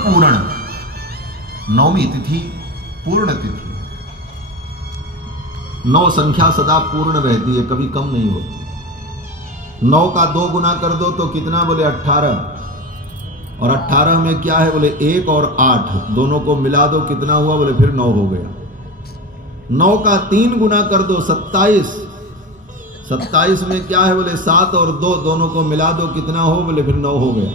पूर्ण, नौमी तिथि पूर्ण तिथि। 9 संख्या सदा पूर्ण रहती है, कभी कम नहीं होती। 9 का 2 गुना कर दो तो कितना, बोले 18, और 18 में क्या है, बोले 1 और 8 दोनों को मिला दो, कितना हुआ, बोले फिर 9 हो गया। 9 का 3 गुना कर दो 27, 27 में क्या है, बोले 7 और 2 दोनों को मिला दो, कितना हो, बोले फिर 9 हो गया।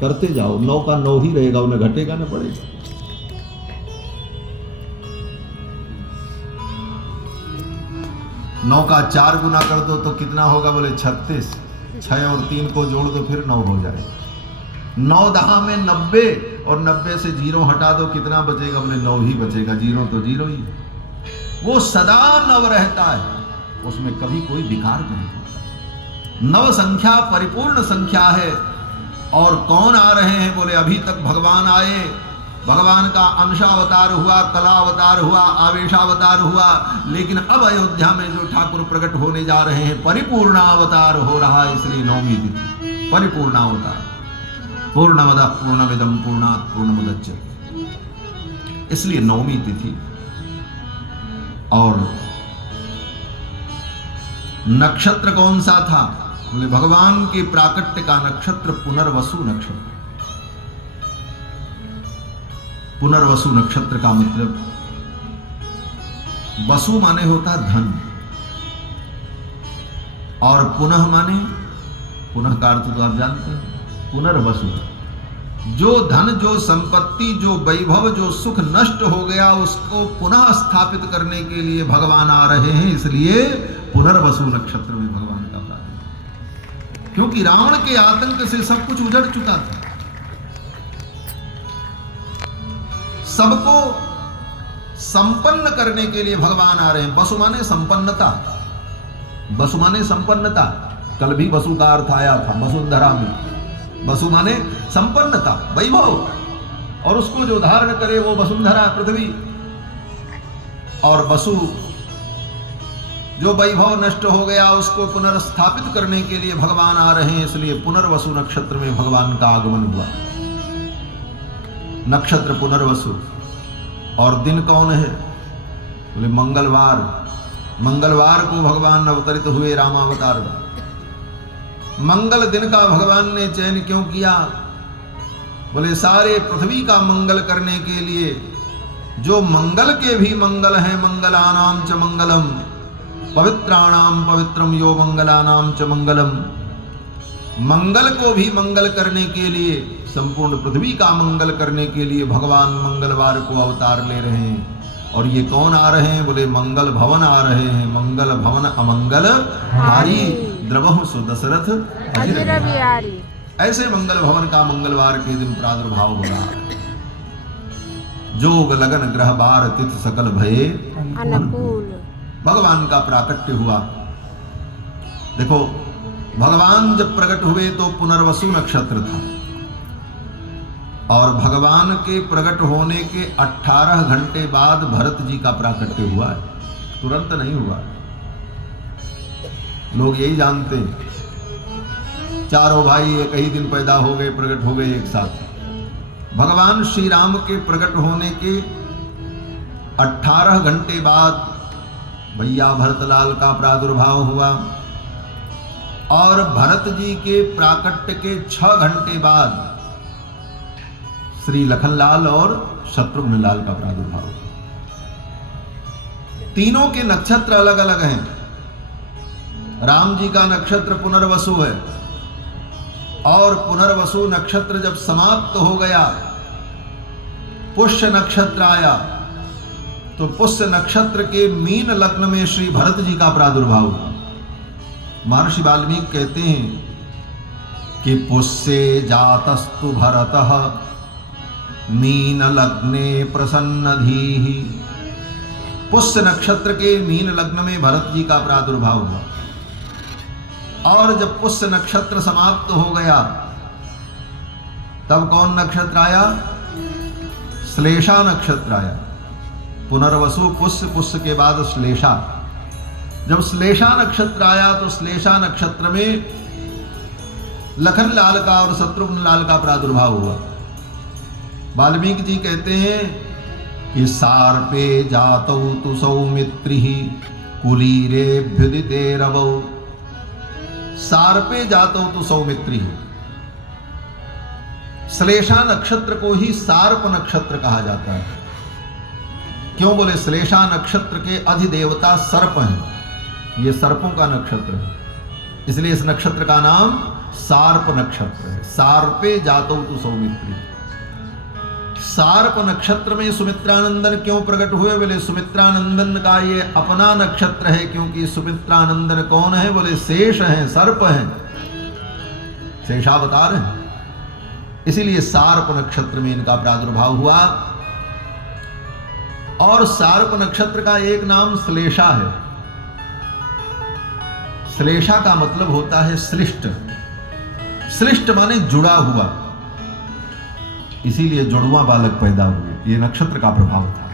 करते जाओ, 9 का 9 ही रहेगा, उन्हें घटेगा ना बढ़ेगा। 9 का 4 गुना कर दो तो कितना होगा, बोले 36, 6 और 3 को जोड़ दो फिर 9 हो जाएगा। 9 दहा में 90, और 90 से 0 हटा दो, कितना बचेगा, बोले 9 ही बचेगा। 0 तो 0 ही, वो सदा नव रहता है, उसमें कभी कोई विकार नहीं होता। नव संख्या परिपूर्ण संख्या है। और कौन आ रहे हैं, बोले अभी तक भगवान आए, भगवान का अंशावतार हुआ, कलावतार हुआ, आवेशावतार हुआ, लेकिन अब अयोध्या में जो ठाकुर प्रकट होने जा रहे हैं परिपूर्णावतार हो रहा है, इसलिए नौमी तिथि परिपूर्णावतार। पूर्णमदः पूर्णमिदं पूर्णात् पूर्णमुदच्यते, इसलिए नौमी तिथि। और नक्षत्र कौन सा था, बोले भगवान के प्राकट्य का नक्षत्र पुनर्वसु नक्षत्र। पुनर्वसु नक्षत्र का मतलब, वसु माने होता धन, और पुनः माने, पुनः का अर्थ तो आप जानते हैं, पुनर्वसु। जो धन, जो संपत्ति, जो वैभव, जो सुख नष्ट हो गया, उसको पुनः स्थापित करने के लिए भगवान आ रहे हैं, इसलिए पुनर्वसु नक्षत्र में भगवान का प्राकट्य। क्योंकि रावण के आतंक से सब कुछ उजड़ चुका था, सबको संपन्न करने के लिए भगवान आ रहे हैं। वसु माने संपन्नता, वसु माने संपन्नता। कल भी वसु का अर्थ आया था वसुंधरा में। वसु माने संपन्नता, वैभव, और उसको जो धारण करे वो वसुंधरा पृथ्वी। और वसु, जो वैभव नष्ट हो गया उसको पुनर्स्थापित करने के लिए भगवान आ रहे हैं, इसलिए पुनर्वसु नक्षत्र में भगवान का आगमन हुआ। नक्षत्र पुनर्वसु। और दिन कौन है, बोले मंगलवार। मंगलवार को भगवान अवतरित हुए रामावतार में। मंगल दिन का भगवान ने चयन क्यों किया, बोले सारे पृथ्वी का मंगल करने के लिए, जो मंगल के भी मंगल हैं, मंगलानाम च मंगलम, पवित्राणाम पवित्रम यो मंगलानाम च मंगलम। मंगल को भी मंगल करने के लिए, संपूर्ण पृथ्वी का मंगल करने के लिए भगवान मंगलवार को अवतार ले रहे हैं। और ये कौन आ रहे हैं, बोले मंगल भवन आ रहे हैं। मंगल भवन अमंगल हारी, द्रवहु सु दशरथ अजिर बिहारी। ऐसे मंगल भवन का मंगलवार के दिन प्रादुर्भाव हो रहा है। जोग लगन ग्रह बार तिथि सकल भये अनुकूल, भगवान का प्राकट्य हुआ। देखो, भगवान जब प्रकट हुए तो पुनर्वसु नक्षत्र था, और भगवान के प्रकट होने के 18 घंटे बाद भरत जी का प्राकट्य हुआ है, तुरंत नहीं हुआ। लोग यही जानते हैं, चारों भाई एक ही दिन पैदा हो गए, प्रकट हो गए एक साथ। भगवान श्री राम के प्रकट होने के 18 घंटे बाद भैया भरतलाल का प्रादुर्भाव हुआ, और भरत जी के प्राकट्य के 6 घंटे बाद श्री लखनलाल और शत्रुघ्न लाल का प्रादुर्भाव। तीनों के नक्षत्र अलग अलग हैं। राम जी का नक्षत्र पुनर्वसु है, और पुनर्वसु नक्षत्र जब समाप्त हो गया, पुष्य नक्षत्र आया, तो पुष्य नक्षत्र के मीन लग्न में श्री भरत जी का प्रादुर्भाव हुआ। महर्षि वाल्मीकि कहते हैं कि पुष्ये जातस्तु भरतः मीन लग्ने प्रसन्नधीः। पुष्य नक्षत्र के मीन लग्न में भरत जी का प्रादुर्भाव हुआ, और जब पुष्य नक्षत्र समाप्त हो गया तब कौन नक्षत्र आया, श्लेषा नक्षत्र आया। पुनर्वसु पुष्य, पुष्य के बाद श्लेषा। जब श्लेषा नक्षत्र आया तो श्लेषा नक्षत्र में लखन लाल का और शत्रुघ्न लाल का प्रादुर्भाव हुआ। वाल्मीकि जी कहते हैं कि सार्पे जातौ तु सौमित्रिः कुलीरेभ्युदिते रवौ। सार्पे जातौ तु सौमित्रिः, श्लेषा नक्षत्र को ही सार्प नक्षत्र कहा जाता है। क्यों बोले? श्लेषा नक्षत्र के अधिदेवता सर्प हैं, ये सर्पों का नक्षत्र है, इसलिए इस नक्षत्र का नाम सार्प नक्षत्र है। सार्पे जातौ तु सौमित्री। सार्प नक्षत्र में सुमित्रानंदन क्यों प्रकट हुए? बोले सुमित्रानंदन का ये अपना नक्षत्र है, क्योंकि सुमित्रानंदन कौन है? बोले शेष हैं, सर्प हैं, शेषावतार हैं, इसीलिए सार्प नक्षत्र में इनका प्रादुर्भाव हुआ। और सार्प नक्षत्र का एक नाम श्लेषा है। श्लेषा का मतलब होता है श्लिष्ट। श्लिष्ट माने जुड़ा हुआ, इसीलिए जुड़वा बालक पैदा हुए। ये नक्षत्र का प्रभाव था।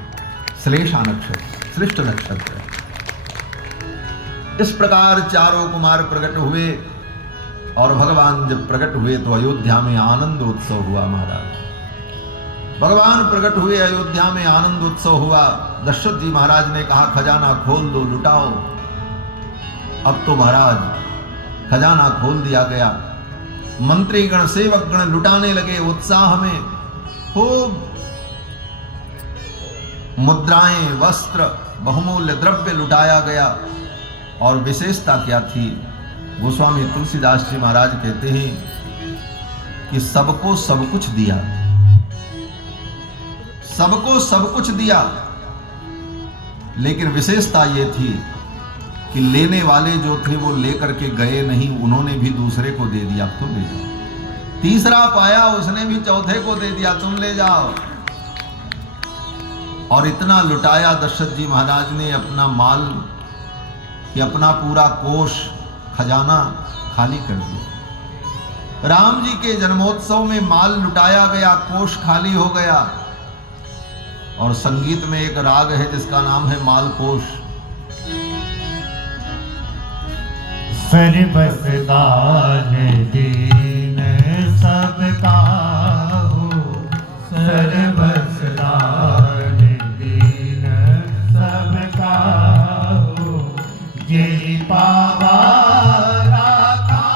श्लेषा नक्षत्र श्लिष्ट नक्षत्र। इस प्रकार चारों कुमार प्रकट हुए और भगवान जब प्रकट हुए तो अयोध्या में आनंद उत्सव हुआ। महाराज भगवान प्रकट हुए, अयोध्या में आनंद उत्सव हुआ। दशरथ जी महाराज ने कहा खजाना खोल दो, लुटाओ। अब तो महाराज खजाना खोल दिया गया। मंत्रीगण सेवकगण लुटाने लगे उत्साह में। खूब मुद्राएं, वस्त्र, बहुमूल्य द्रव्य लुटाया गया। और विशेषता क्या थी? गोस्वामी तुलसीदास जी महाराज कहते हैं कि सबको सब कुछ दिया, सबको सब कुछ दिया, लेकिन विशेषता यह थी कि लेने वाले जो थे वो लेकर के गए नहीं, उन्होंने भी दूसरे को दे दिया, तुम ले जाओ। तीसरा पाया, उसने भी चौथे को दे दिया, तुम ले जाओ। और इतना लुटाया दशरथ जी महाराज ने अपना माल कि अपना पूरा कोष खजाना खाली कर दिया। राम जी के जन्मोत्सव में माल लुटाया गया, कोष खाली हो गया। और संगीत में एक राग है जिसका नाम है मालकोष। सर्वसदान दीन सब काहू, सर्वसदान दीन सब काहू, यही पावा राखा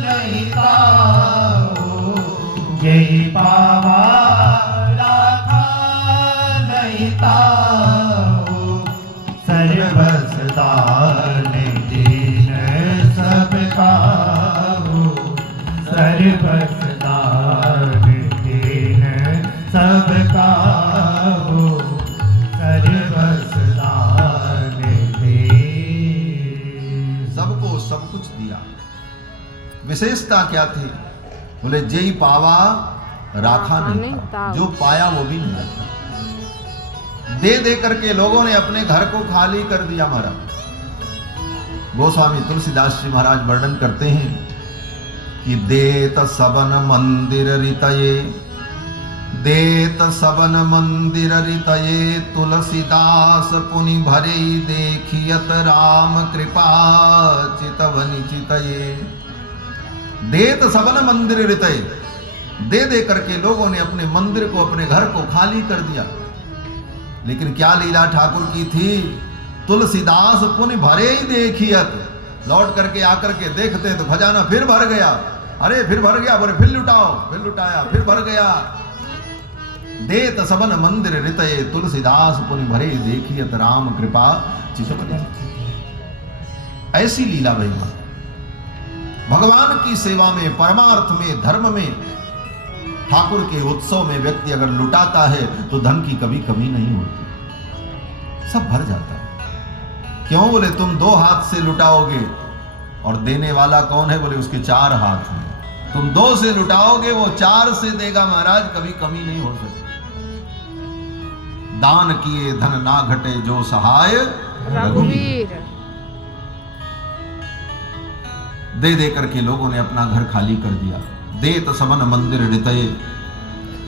नहीं काहू, यही पावा सर्वसदान दीन सब काहू, सर्वसदान दीन सब काहू, सर्वसदान दीन। सबको सब कुछ दिया। विशेषता क्या थी? बोले जय पावा राखा नहीं था, जो पाया वो भी नहीं रखा। दे दे करके लोगों ने अपने घर को खाली कर दिया। महाराज गोस्वामी तुलसीदास जी महाराज वर्णन करते हैं कि देत सबन मंदिर रितये, देत सबन मंदिर रितये, तुलसीदास पुनि भरे देखियत राम कृपा चितवनि चितये। देत सबन मंदिर रितये, दे दे करके लोगों ने अपने मंदिर को, अपने घर को खाली कर दिया। लेकिन क्या लीला ठाकुर की थी? तुलसीदास पुनि भरे ही देखियत, लौट करके आकर के देखते तो खजाना फिर भर गया। अरे फिर भर गया, बोले फिर लुटाओ, फिर लुटाया, फिर भर गया। देत सबन मंदिर रितये, तुलसीदास पुनि भरे देखियत राम कृपा चितवनि। ऐसी लीला महिमा भगवान की सेवा में, परमार्थ में, धर्म में, ठाकुर के उत्सव में व्यक्ति अगर लुटाता है तो धन की कभी कमी नहीं होती, सब भर जाता है। क्यों? बोले तुम 2 हाथ से लुटाओगे और देने वाला कौन है? बोले उसके 4 हाथ हैं। तुम 2 से लुटाओगे, वो 4 से देगा। महाराज कभी कमी नहीं हो सकती। दान किए धन ना घटे, जो सहाय रघुवीर। दे दे करके लोगों ने अपना घर खाली कर दिया। देत सबन मंदिर रितये,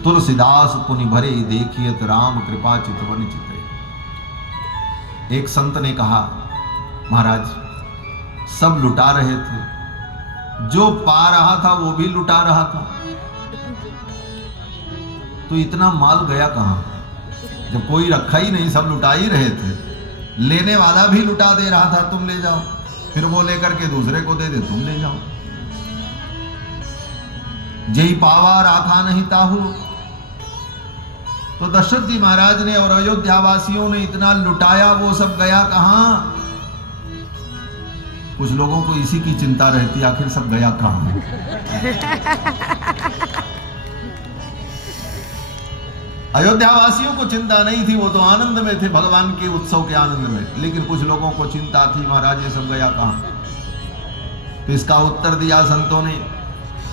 तुलसीदास पुनि भरे देखियत राम कृपा चितवनि चितये। एक संत ने कहा महाराज सब लुटा रहे थे, जो पा रहा था वो भी लुटा रहा था। तो इतना माल गया कहाँ? जब कोई रखा ही नहीं, सब लुटा ही रहे थे। लेने वाला भी लुटा दे रहा था, तुम ले जाओ, फिर वो लेकर के दूसरे को दे दे, तुम ले जाओ। जय पावा राखा नहीं ताहू। तो दशरथ जी महाराज ने और अयोध्या वासियों ने इतना लुटाया, वो सब गया कहां? कुछ लोगों को इसी की चिंता रहती, आखिर सब गया कहां? अयोध्या वासियों को चिंता नहीं थी, वो तो आनंद में थे, भगवान के उत्सव के आनंद में। लेकिन कुछ लोगों को चिंता थी, महाराज ये सब गया कहां? तो इसका उत्तर दिया संतों ने।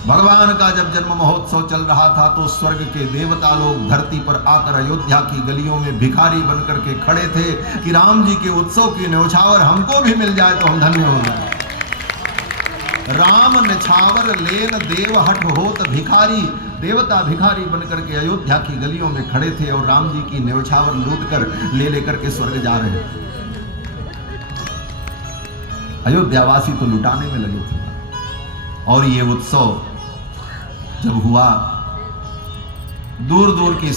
भगवान का जब जन्म महोत्सव चल रहा था तो स्वर्ग के देवता लोग धरती पर आकर अयोध्या की गलियों में भिखारी बनकर के खड़े थे कि राम जी के उत्सव की न्यौछावर हमको भी मिल जाए तो हम धन्य हो जाए। राम निछावर लेन देव हठ होत भिखारी। देवता भिखारी बनकर के अयोध्या की गलियों में खड़े थे और राम जी की न्यौछावर लूट कर ले लेकर के स्वर्ग जा रहे थे। अयोध्यावासी तो लुटाने में लगे थे। और ये उत्सव जब हुआ, दूर दूर की